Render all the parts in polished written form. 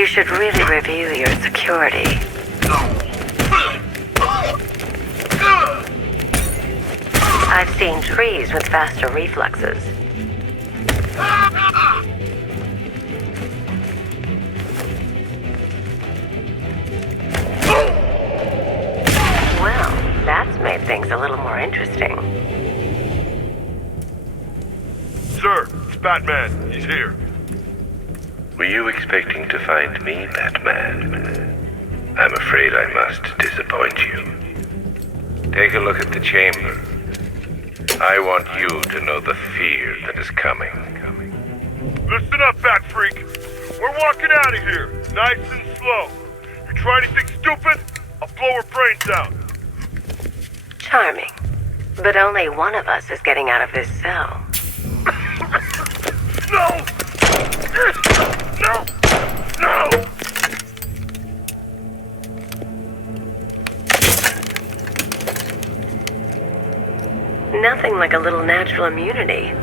You should really review your security. I've seen trees with faster reflexes. Well, that's made things a little more interesting. Sir, it's Batman. He's here. Were you expecting to find me, Batman? I'm afraid I must disappoint you. Take a look at the chamber. I want you to know the fear that is coming. Listen up, Bat Freak. We're walking out of here, nice and slow. You try anything stupid, I'll blow her brains out. Charming. But only one of us is getting out of this cell. No! No! No! Nothing like a little natural immunity.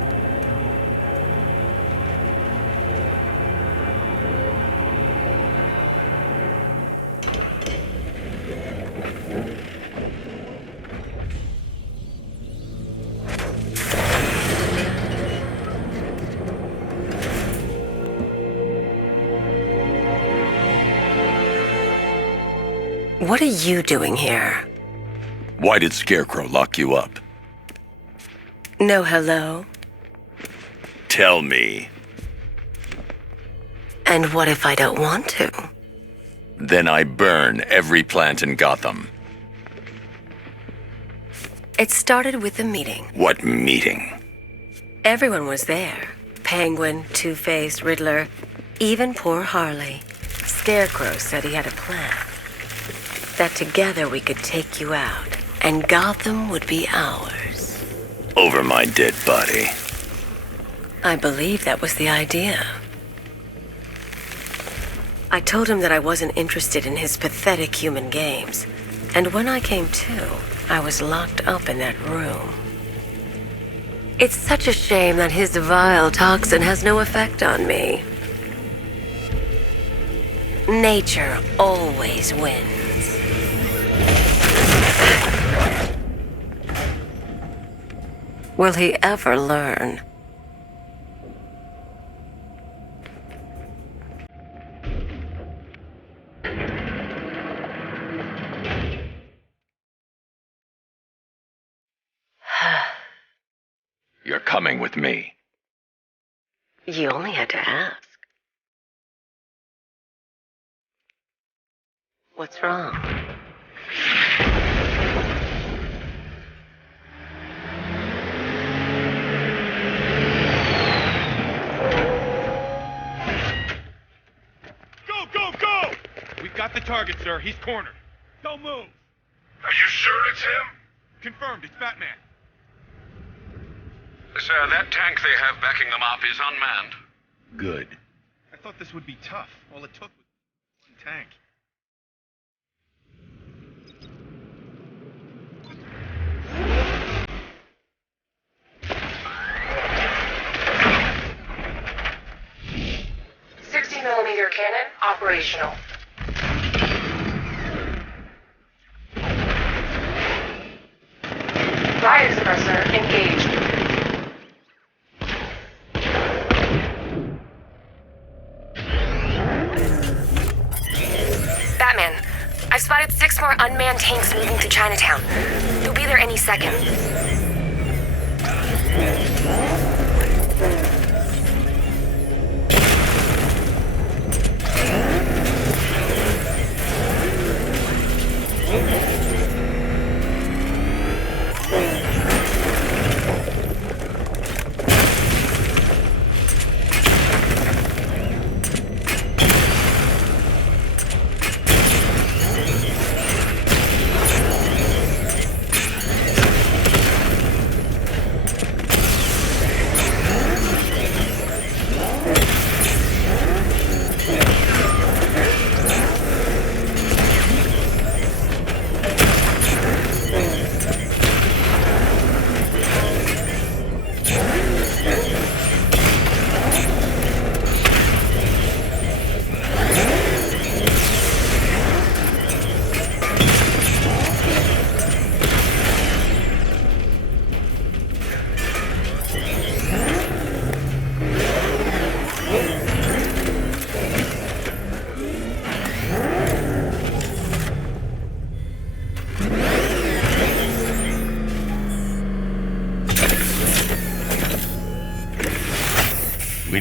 What are you doing here? Why did Scarecrow lock you up? No hello? Tell me. And what if I don't want to? Then I burn every plant in Gotham. It started with a meeting. What meeting? Everyone was there. Penguin, Two-Face, Riddler, even poor Harley. Scarecrow said he had a plan. That together we could take you out, and Gotham would be ours. Over my dead body. I believe that was the idea. I told him that I wasn't interested in his pathetic human games, and when I came to, I was locked up in that room. It's such a shame that his vile toxin has no effect on me. Nature always wins. Will he ever learn? You're coming with me. You only had to ask. What's wrong? Go! We've got the target, sir. He's cornered. Don't move. Are you sure it's him? Confirmed. It's Batman. Sir, that tank they have backing them up is unmanned. Good. I thought this would be tough. All it took was one tank. .60mm cannon operational. Fire suppressor engaged. Batman, I've spotted 6 more unmanned tanks moving to Chinatown. They'll be there any second.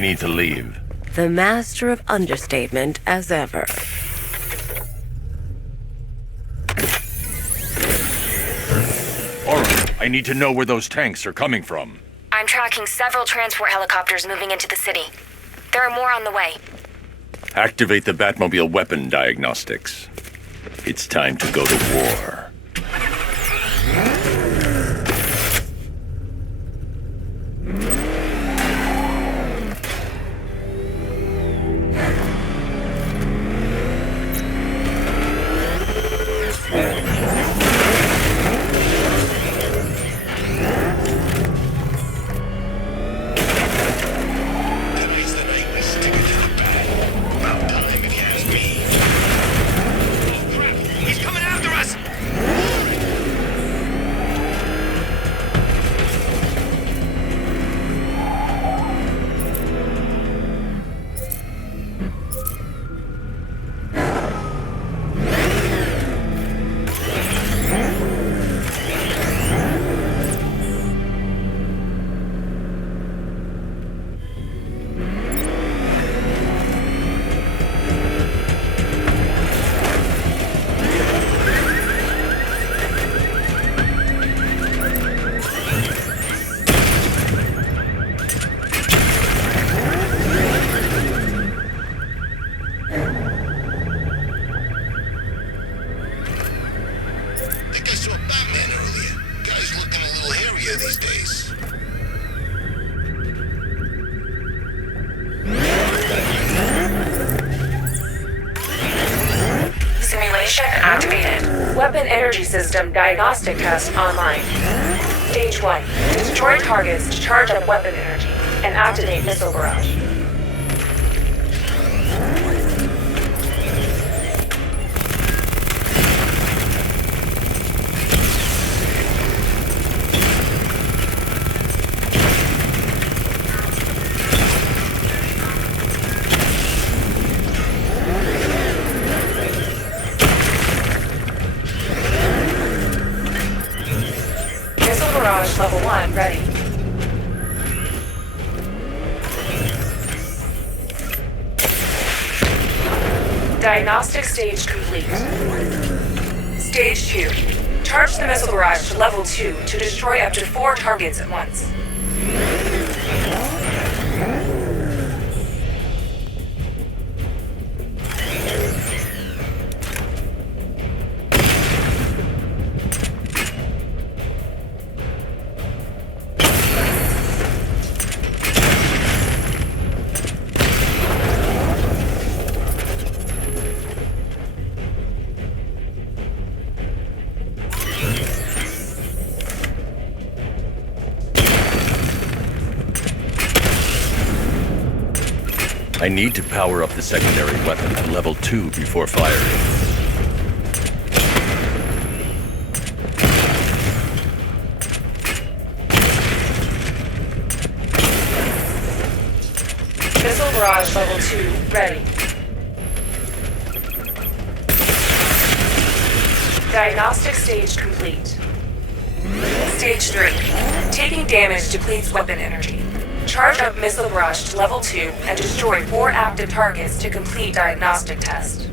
need to leave. The master of understatement as ever. Alright, I need to know where those tanks are coming from. I'm tracking several transport helicopters moving into the city. There are more on the way. Activate the Batmobile weapon diagnostics. It's time to go to war. He's coming after us! these days. Simulation activated. Weapon energy system diagnostic test online. Stage 1. Destroy targets to charge up weapon energy and activate missile barrage. Missile barrage level 1 ready. Diagnostic stage complete. Stage 2. Charge the missile barrage to level 2 to destroy up to 4 targets at once. I need to power up the secondary weapon to level 2 before firing. Missile barrage level 2 ready. Diagnostic stage complete. Stage 3. Taking damage depletes weapon energy. Charge up missile barrage to level 2 and destroy 4 active targets to complete diagnostic test.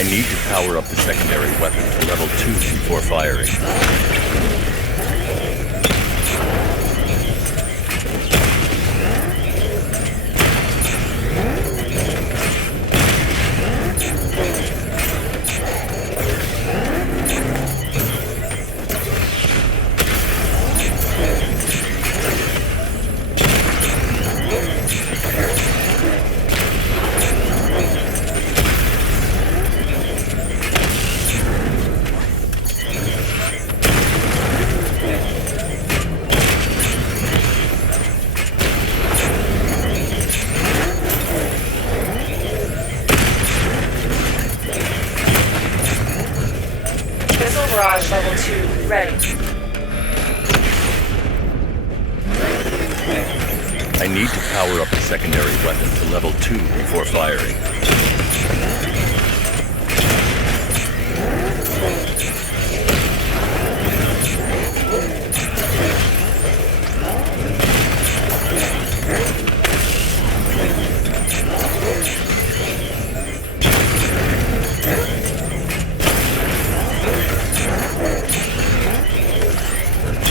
I need to power up the secondary weapon to level 2 before firing. Missile barrage level 2 ready. I need to power up the secondary weapon to level 2 before firing.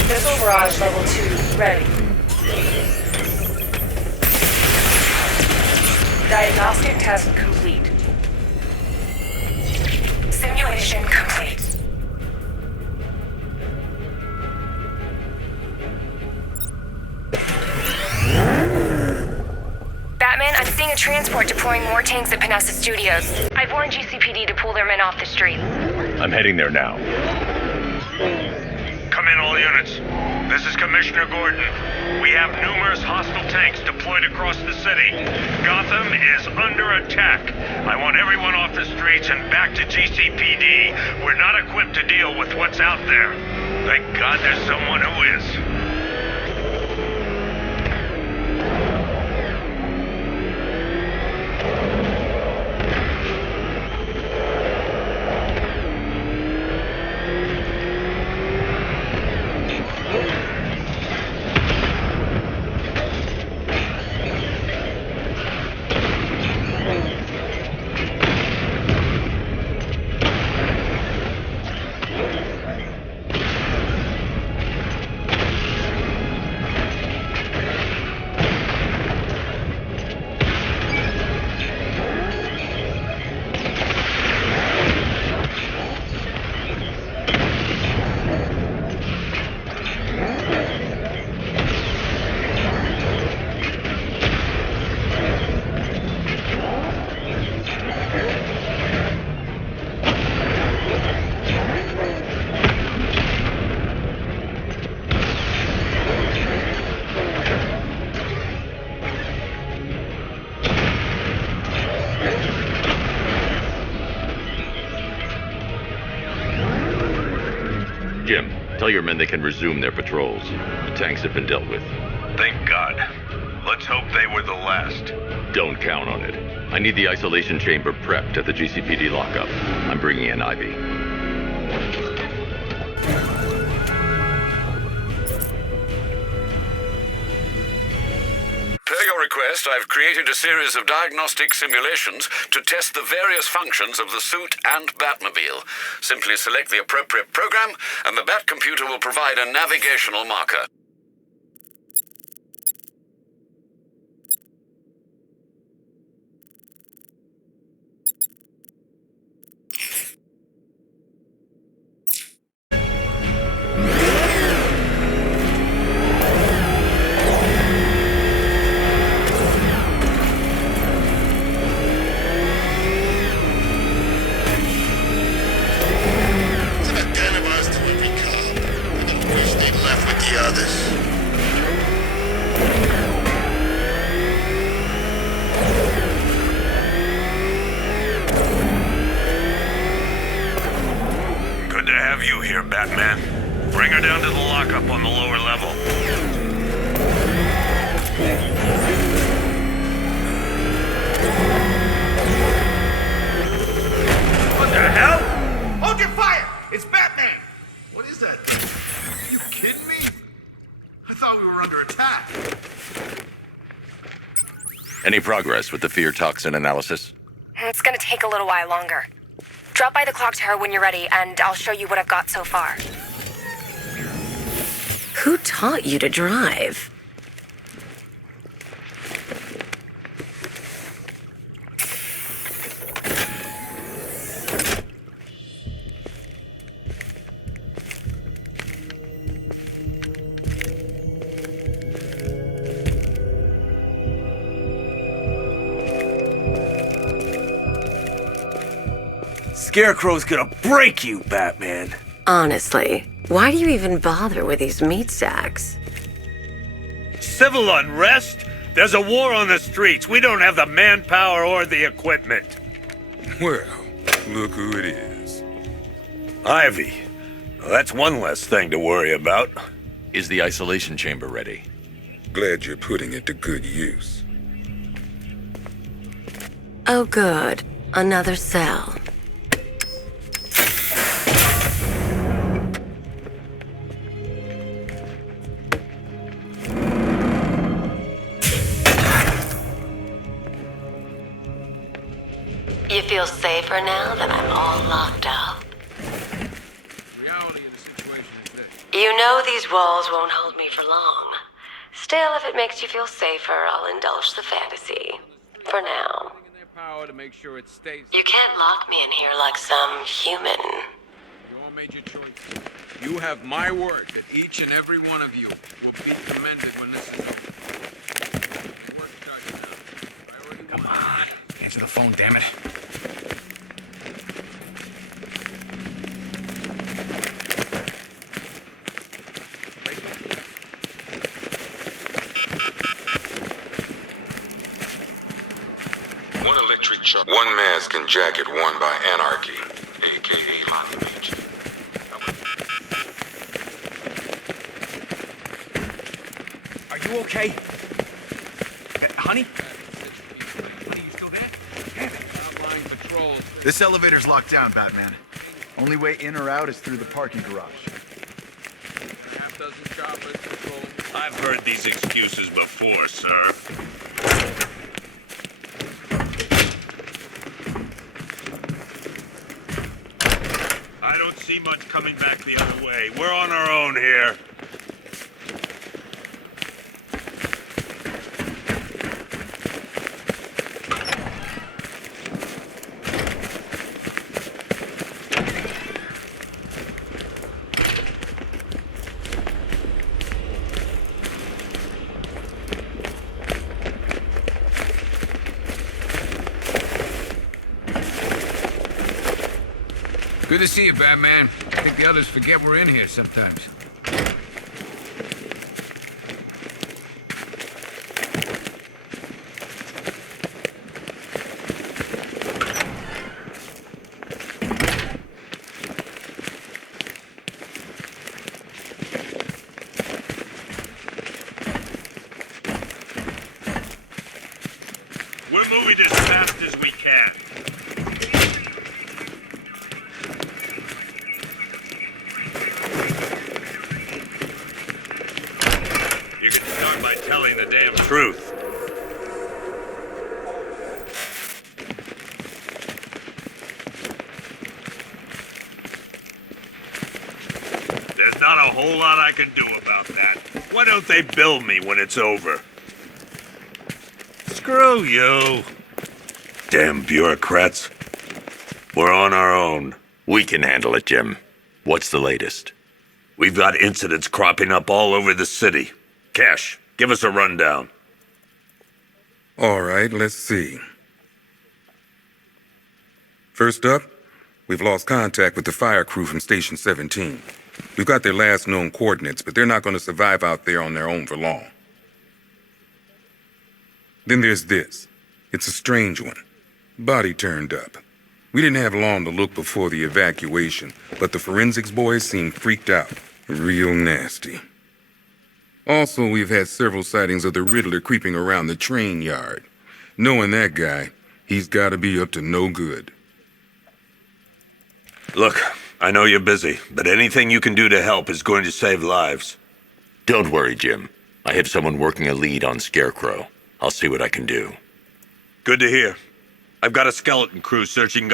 Missile barrage level 2 ready. Diagnostic test complete. Simulation complete. Batman, I'm seeing a transport deploying more tanks at Panessa Studios. I've warned GCPD to pull their men off the streets. I'm heading there now. Come in, all units. This is Commissioner Gordon. We have numerous hostile tanks deployed across the city. Gotham is under attack. I want everyone off the streets and back to GCPD. We're not equipped to deal with what's out there. Thank God there's someone who is. Jim, tell your men they can resume their patrols. The tanks have been dealt with. Thank God. Let's hope they were the last. Don't count on it. I need the isolation chamber prepped at the GCPD lockup. I'm bringing in Ivy. Per your request, I've created a series of diagnostic simulations to test the various functions of the suit and Batmobile. Simply select the appropriate program, and the Bat computer will provide a navigational marker. You here, Batman. Bring her down to the lockup on the lower level. What the hell? Hold your fire! It's Batman! What is that? Are you kidding me? I thought we were under attack. Any progress with the fear toxin analysis? It's gonna take a little while longer. Drop by the clock tower when you're ready, and I'll show you what I've got so far. Who taught you to drive? Scarecrow's gonna break you, Batman. Honestly, why do you even bother with these meat sacks? Civil unrest? There's a war on the streets. We don't have the manpower or the equipment. Well, look who it is. Ivy. Well, that's one less thing to worry about. Is the isolation chamber ready? Glad you're putting it to good use. Oh, good. Another cell. You feel safer now that I'm all locked up? Reality of the situation is this. You know these walls won't hold me for long. Still, if it makes you feel safer, I'll indulge the fantasy. For now. In their power to make sure it stays. You can't lock me in here like some human. You all made your choices. You have my word that each and every one of you will be commended when this is over. Work started now. I already Come won. on. Answer the phone, damn it. One electric truck, one mask and jacket worn by Anarchy, a.k.a. Lonnie Beach. Are you okay? Honey? Honey, you still there? Damn it. Outlying patrols. This elevator's locked down, Batman. Only way in or out is through the parking garage. Half dozen choppers patrol. I've heard these excuses before, sir. I don't see much coming back the other way. We're on our own here. Good to see you, Batman. I think the others forget we're in here sometimes. We're moving as fast as we can. You can start by telling the damn truth. There's not a whole lot I can do about that. Why don't they bill me when it's over? Screw you. Damn bureaucrats. We're on our own. We can handle it, Jim. What's the latest? We've got incidents cropping up all over the city. Cash, give us a rundown. All right, let's see. First up, we've lost contact with the fire crew from Station 17. We've got their last known coordinates, but they're not going to survive out there on their own for long. Then there's this. It's a strange one. Body turned up. We didn't have long to look before the evacuation, but the forensics boys seemed freaked out. Real nasty. Also, we've had several sightings of the Riddler creeping around the train yard. Knowing that guy, he's got to be up to no good. Look, I know you're busy, but anything you can do to help is going to save lives. Don't worry, Jim. I have someone working a lead on Scarecrow. I'll see what I can do. Good to hear. I've got a skeleton crew searching...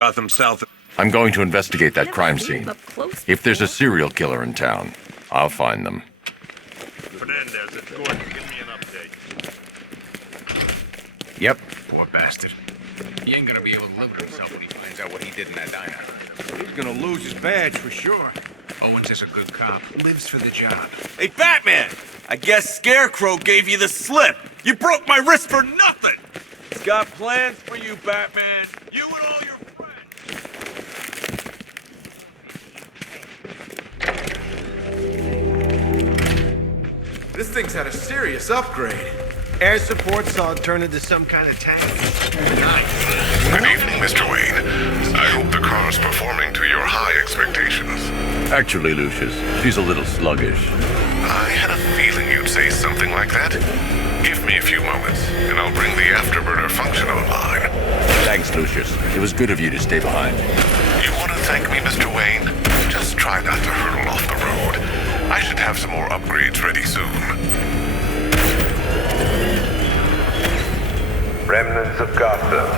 Gotham South. I'm going to investigate that crime scene. If there's a serial killer in town, I'll find them. Fernandez, it's Gordon. Give me an update. Yep. Poor bastard. He ain't gonna be able to live with himself when he finds out what he did in that diner. He's gonna lose his badge for sure. Owens is a good cop. Lives for the job. Hey, Batman! I guess Scarecrow gave you the slip. You broke my wrist for nothing! He's got plans for you, Batman. You and all your friends. This thing's had a serious upgrade. Air support saw it turn into some kind of tank. Nice. Good evening, Mr. Wayne. I hope the car's performing to your high expectations. Actually, Lucius, she's a little sluggish. I had a feeling you'd say something like that. Give me a few moments, and I'll bring the afterburner function online. Thanks, Lucius. It was good of you to stay behind. You want to thank me, Mr. Wayne? Just try not to hurtle off the road. I should have some more upgrades ready soon. Remnants of Gotham,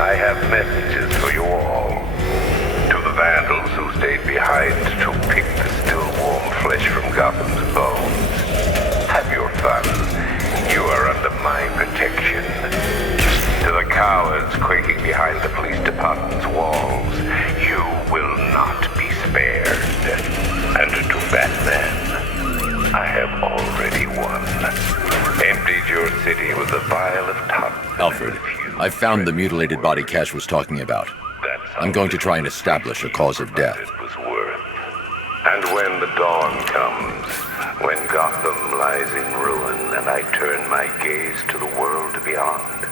I have messages for you all. To the vandals who stayed behind to pick the still warm flesh from Gotham's bones, have your fun. You are under my protection. To the cowards quaking behind the police department's walls, you will not be spared. And to Batman, I have already won. Emptied your city with a vial of toxins. Alfred, I found the mutilated body Cash was talking about. I'm going to try and establish a cause of death. And when the dawn comes, when Gotham lies in ruin and I turn my gaze to the world beyond,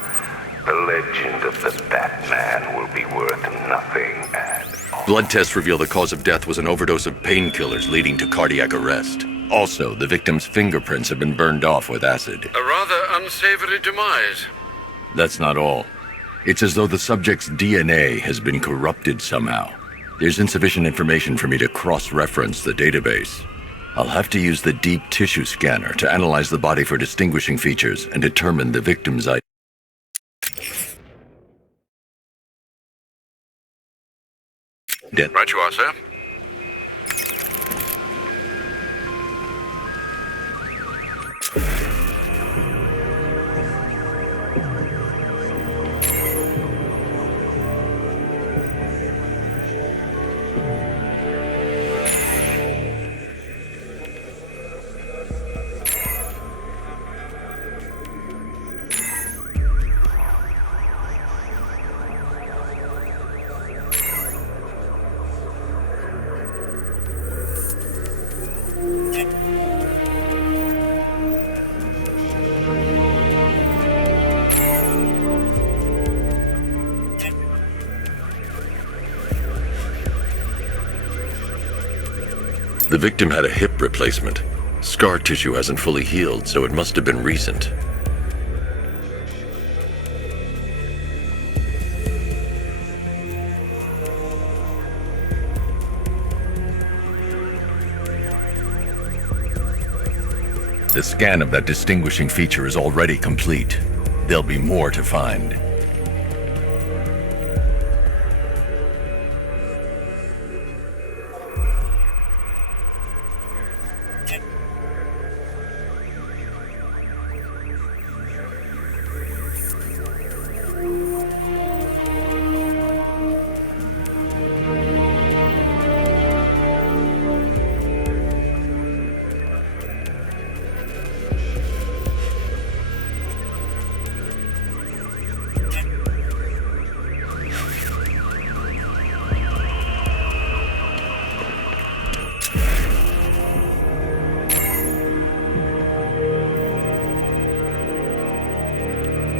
the legend of the Batman will be worth nothing at all. Blood tests reveal the cause of death was an overdose of painkillers leading to cardiac arrest. Also, the victim's fingerprints have been burned off with acid. A rather unsavory demise. That's not all. It's as though the subject's DNA has been corrupted somehow. There's insufficient information for me to cross-reference the database. I'll have to use the deep tissue scanner to analyze the body for distinguishing features and determine the victim's identity. Right you are, sir. The victim had a hip replacement. Scar tissue hasn't fully healed, so it must have been recent. The scan of that distinguishing feature is already complete. There'll be more to find.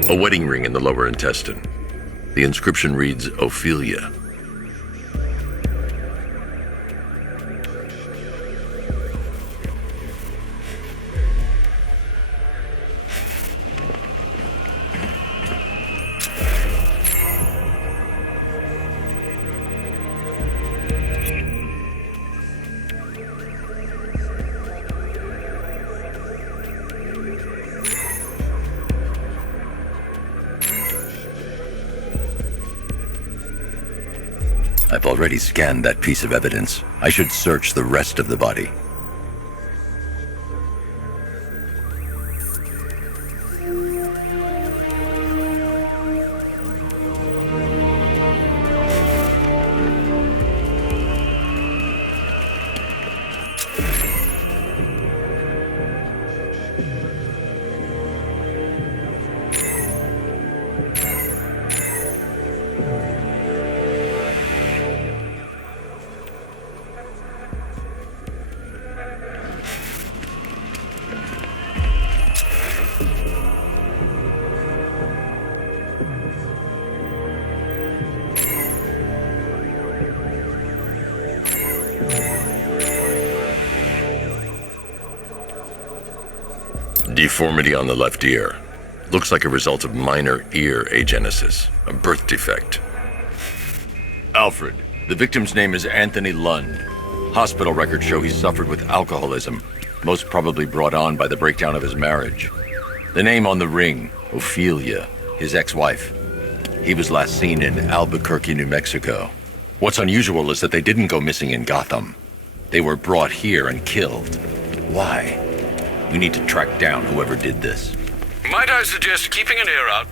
A wedding ring in the lower intestine. The inscription reads, Ophelia. I've already scanned that piece of evidence. I should search the rest of the body. Deformity on the left ear. Looks like a result of minor ear agenesis, a birth defect. Alfred, the victim's name is Anthony Lund. Hospital records show he suffered with alcoholism, most probably brought on by the breakdown of his marriage. The name on the ring, Ophelia, his ex-wife. He was last seen in Albuquerque, New Mexico. What's unusual is that they didn't go missing in Gotham. They were brought here and killed. Why? We need to track down whoever did this. Might I suggest keeping an ear out